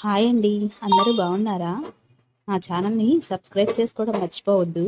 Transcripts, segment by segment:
Hi అండి. అందరూ బాగున్నారా? మా ఛానల్‌ని సబ్స్క్రైబ్ చేసుకోవడం మర్చిపోవద్దు.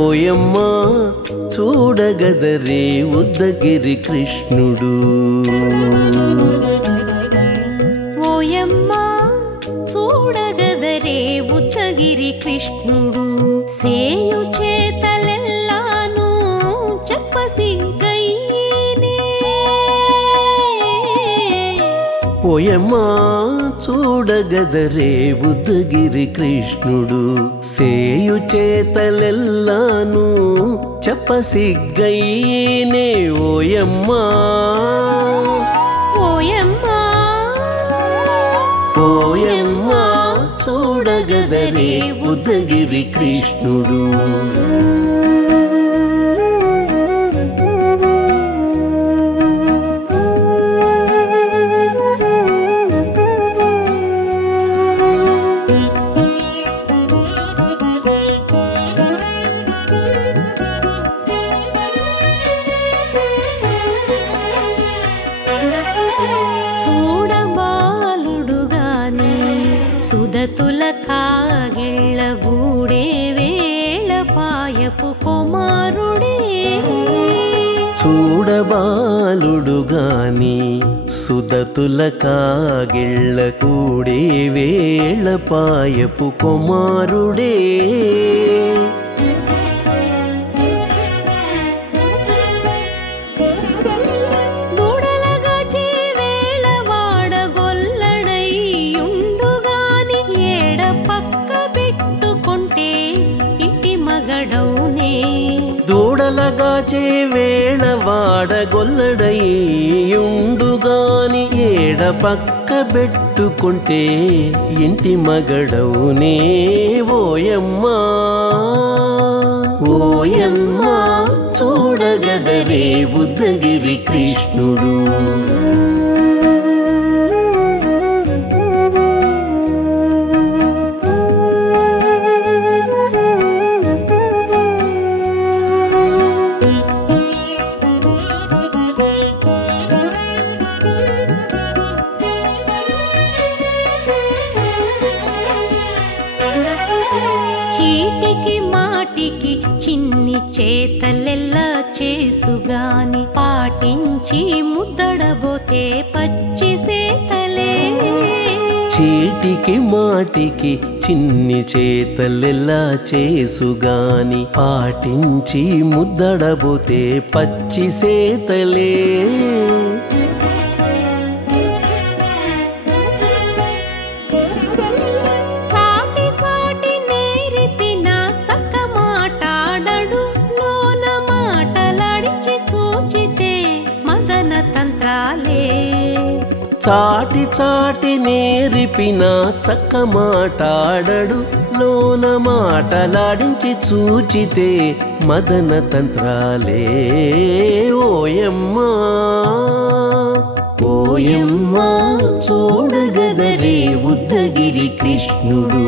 ఓయమ్మా చూడగదరే ఉద్దగిరి కృష్ణుడు. ఓయమ్మా చూడగదరే ఉద్దగిరి కృష్ణుడు. సేయు చేతలెల్లాను చెప్పసిగ్గైనే. ఓయమ్మా చూడగదరే ఉద్దగిరి కృష్ణుడు. సేయు చేతలెల్లాను చెప్పసిగ్గైనే. ఓయమ్మా ఓయమ్మా ఓయమ్మా చూడగదరే ఉద్దగిరి కృష్ణుడు. సుదతుల కాగిళ్ళ గూడే వేళ పాయపు కుమారుడే. చూడబాలుడు గాని సుదతుల కాగిళ్ళ కూడే వేళ పాయపు కుమారుడే. దూడలగాచే వేళ వాడగొల్లడయ్యుండుగాని ఏడ పక్క పెట్టుకుంటే ఇంటి మగడవునే. ఓయమ్మా ఓయమ్మా చూడగదరే ఉద్దగిరి కృష్ణుడు. చీటికి మాటికి చిన్ని చేతలెల్లా చేసుగాని పాటించి ముద్దడబోతే పచ్చి సేతలే. చీటికి మాటికి చిన్ని చేతలెల్లా చేసుగాని పాటించి ముద్దడబోతే పచ్చి సేతలే. చాటి చాటి నేరిపిన చక్క మాటాడడు లోన మాటలాడించి చూచితే మదన తంత్రాలే. ఓయమ్మా ఓయమ్మా చూడగదరే ఉద్దగిరి కృష్ణుడు.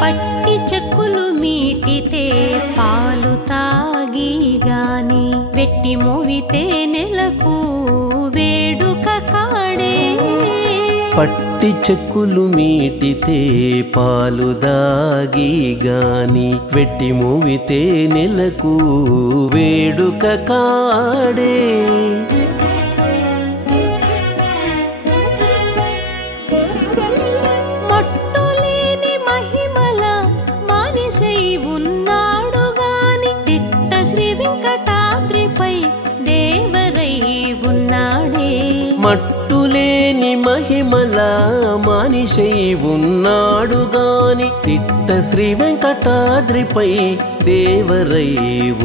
పట్టి చెక్కులు మీటితే పాలు తాగి గాని వెట్టి మోవితే నెలకు వేడుక కాడే. పట్టి చెక్కులు మీటితే పాలు దాగి గాని వెట్టి మూవితే నెలకు వేడుక కాడే. మట్టులేని మహిమ మహిమల మనిషై ఉన్నాడు గాని తిట్ట శ్రీ వెంకటాద్రిపై దేవరై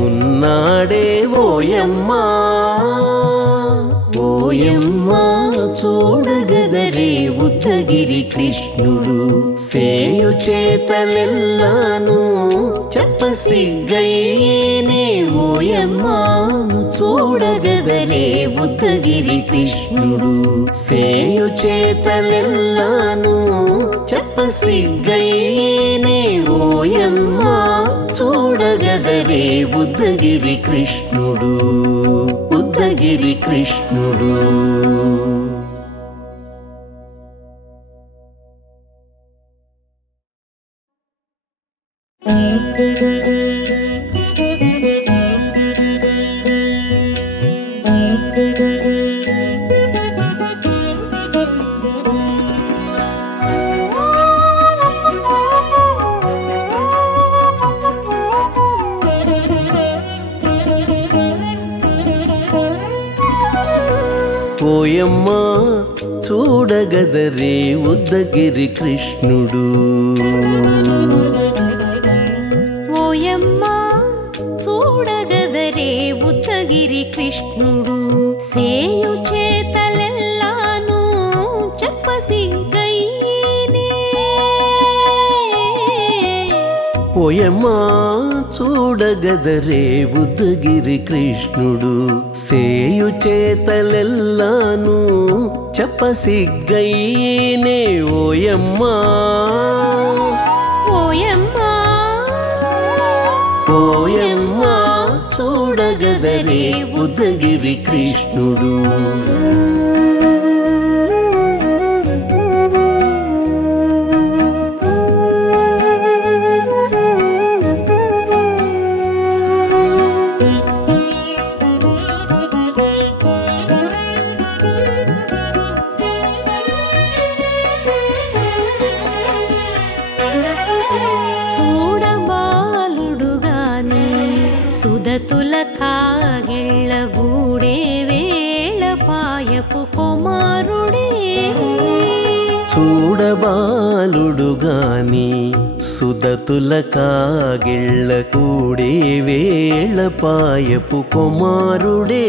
ఉన్నాడే ఓయమ్మా ఓయమ్మా చూడగదరే ఉద్దగిరి కృష్ణుడు సేయు చేతలెల్లాను చెప్పసిగ్గైనే ఓయమ్మా చూడగదరే ఉద్దగిరి కృష్ణుడు సేయు చేతలెల్లాను చెప్పసిగ్గైనే ఓయమ్మా చూడగదరే ఉద్దగిరి కృష్ణుడు ఉద్దగిరి కృష్ణుడు. ఓయమ్మా చూడగదరే ఉద్దగిరి కృష్ణుడు ఓయమ్మా చూడగదరే ఉద్దగిరి కృష్ణుడు సేయు చేతలెల్లాను చెప్పసిగ్గైనే ఓయమ్మా చూడగదరే ఉద్దగిరి కృష్ణుడు సేయు చేతలెల్లాను చెప్పసిగ్గైనే ఓయమ్మా ఓయమ్మా ఓయమ్మా చూడగదరే ఉద్దగిరి కృష్ణుడు. సుదతుల కాగిళ్ళ గూడే వేళ పాయపు కుమారుడే చూడబాలుడు గాని సుదతుల కాగిళ్ళ కూడే వేళ పాయపు కుమారుడే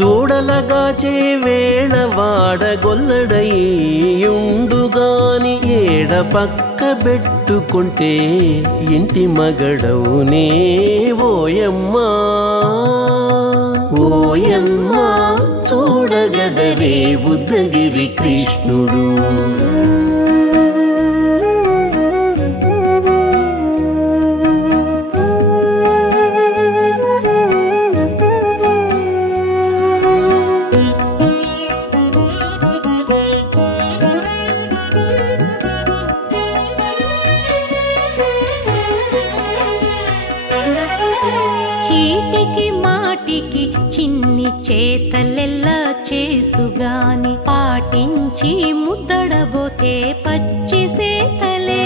దూడలగాచే వేళ వాడగొల్లడయ్యుండుగాని ఏడ పక్క పెట్టుకుంటే ఇంటి మగడవునే ఓయమ్మా ఓయమ్మా చూడగదరే ఉద్దగిరి కృష్ణుడు. చీటికి మాటికి చిన్ని చేతలెల్లా చేసుగాని పాటించి ముద్దడబోతే పచ్చి సేతలే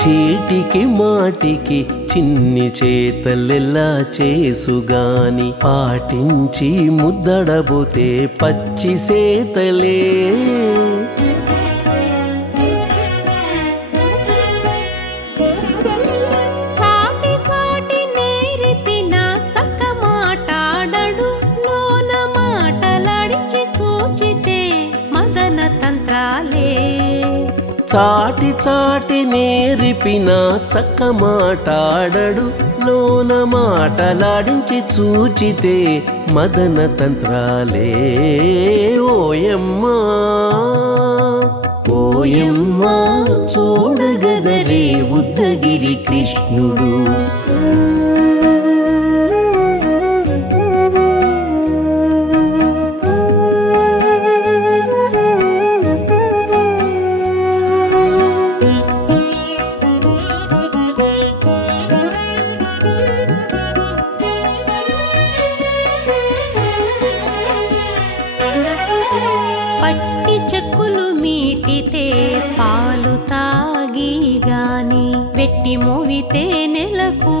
చీటికి మాటికి చిన్ని చేతలెల్లా చేసుగాని పాటించి ముద్దడబోతే పచ్చి సేతలే చాటి చాటి నేరిపిన చక్క మాటాడడు లోన మాటలాడించి చూచితే మదన తంత్రాలే ఓయమ్మా ఓయమ్మా చూడగదరే ఉద్దగిరి కృష్ణుడు. పట్టి చెక్కులు మీటితే పాలు తాగి గాని వెట్టి మోవితే నెలకు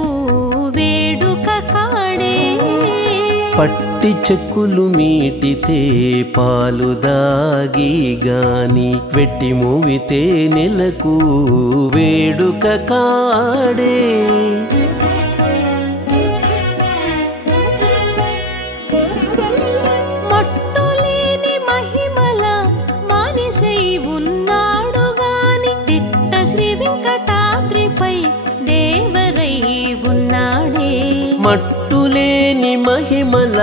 వేడుక కాడే పట్టి చెక్కులు మీటితే పాలు దాగి గాని వెట్టి మూవితే నెలకు వేడుక కాడే మట్టులేని మహిమల మానిషై ఉన్నాడు గాని తిట్ట శ్రీ వెంకటాద్రిపై దేవరై ఉన్నాడే మట్టులేని మహిమల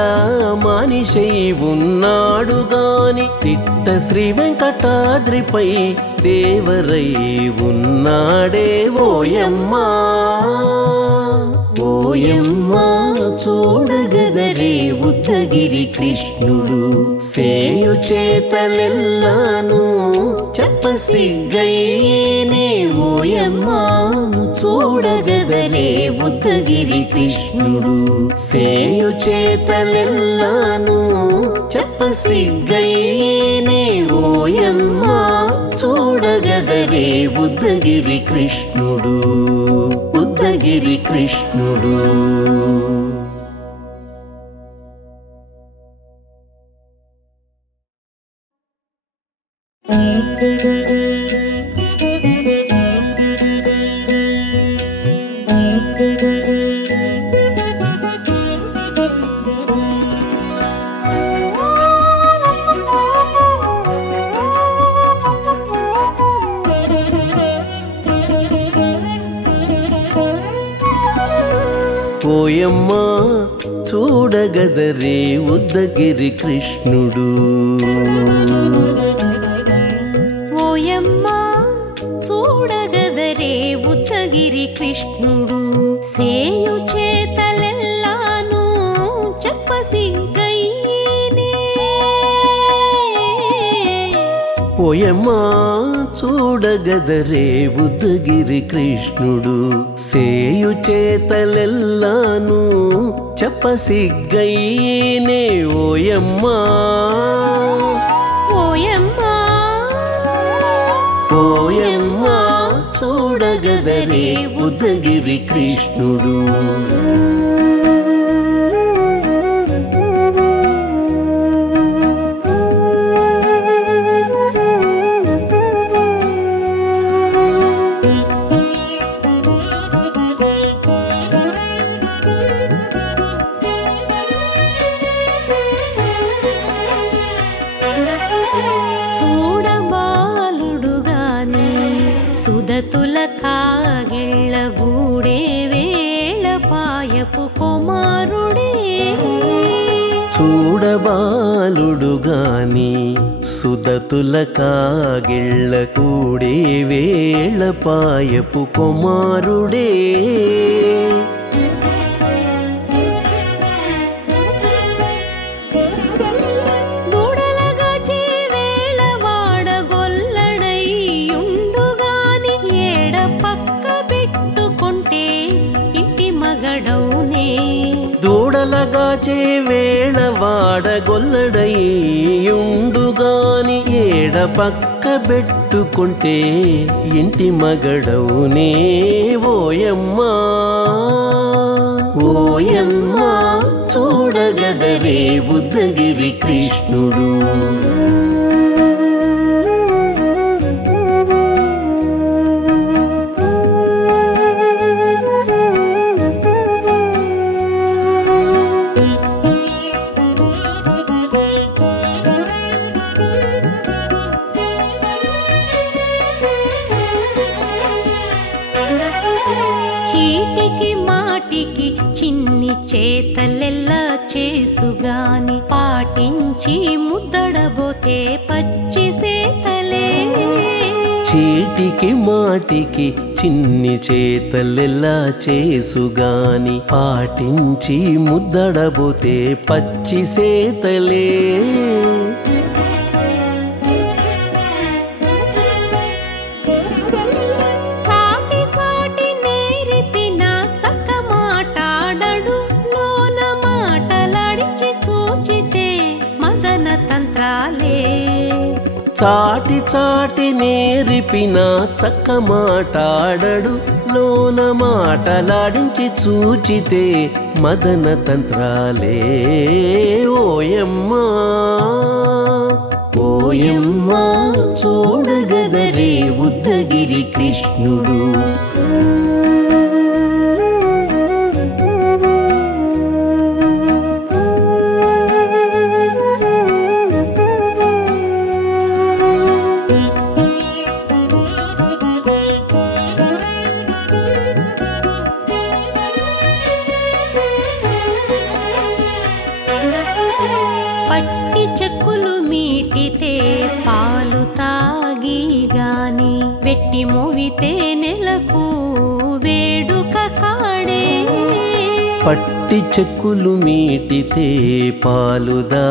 మానిషై ఉన్నాడు గాని తిట్ట శ్రీ వెంకటాద్రిపై దేవరై ఉన్నాడే ఓయమ్మా ఓయమ్మా చూడగదరే ఉద్దగిరి కృష్ణుడు సేయు చేతలెల్లాను చెప్పసిగ్గయ్యేనే ఓయమ్మా చూడగదరే ఉద్దగిరి కృష్ణుడు సేయు చేతలెల్లాను చెప్పసిగ్గయ్యేనే ఓయమ్మా చూడగదరే ఉద్దగిరి కృష్ణుడు ఉద్దగిరి కృష్ణుడు ఓయమ్మా చూడగదరే ఉద్దగిరి కృష్ణుడు ఓయమ్మా చూడగదరే ఉద్దగిరి కృష్ణుడు సేయు చేతలెల్లాను చెప్పసిగ్గయ్యేనే ఓయమ్మా చూడగదరే ఉద్దగిరి కృష్ణుడు సేయు చేతలెల్లాను చెప్పసిగ్గయ్యేనే ఓయమ్మా ఓయమ్మా ఓయమ్మా చూడగదరే ఉద్దగిరి కృష్ణుడు చూడబాలుడు గాని సుదతుల కాగిళ్ళ గూడే వేళ పాయపు కుమారుడే చూడబాలుడు గాని సుదతుల కాగిళ్ళ కూడే వేళ పాయపు కుమారుడే దూడలగాచి వేళ వాడగొల్లడై ఉండుగాని ఏడ పక్క పెట్టుకుంటే ఇంటి మగడవునే దూడలగాచే వేళ వాడగొల్లడయ్యుండుగాని ఏడ పక్క పెట్టుకుంటే ఇంటి మగడవునే ఓయమ్మా ఓయమ్మా చూడగదరే ఉద్దగిరి కృష్ణుడు చీటికి మాటికి చిన్ని చేతలెల్లా చేసుగాని పాటించి ముద్దడబోతే పచ్చి సేతలే చీటికి మాటికి చిన్ని చేతలెల్లా చేసుగాని పాటించి ముద్దడబోతే పచ్చి సేతలే చాటి చాటి నేర్పిన చక్క మాటాడడు లోన మాటలాడించి చూచితే మదన తంత్రాలే చాటి చాటి నేర్పిన చక్క మాటాడడు లోన మాటలాడించి చూచితే మదన తంత్రాలే ఓయమ్మా ఓయమ్మా చూడగదరే ఉద్దగిరి కృష్ణుడు పట్టి చెక్కులు మీటితే పాలు తాగి గాని వెట్టి మోవితే నెలకు వేడుక కాడే పట్టి చెక్కులు మీటితే పాలుదా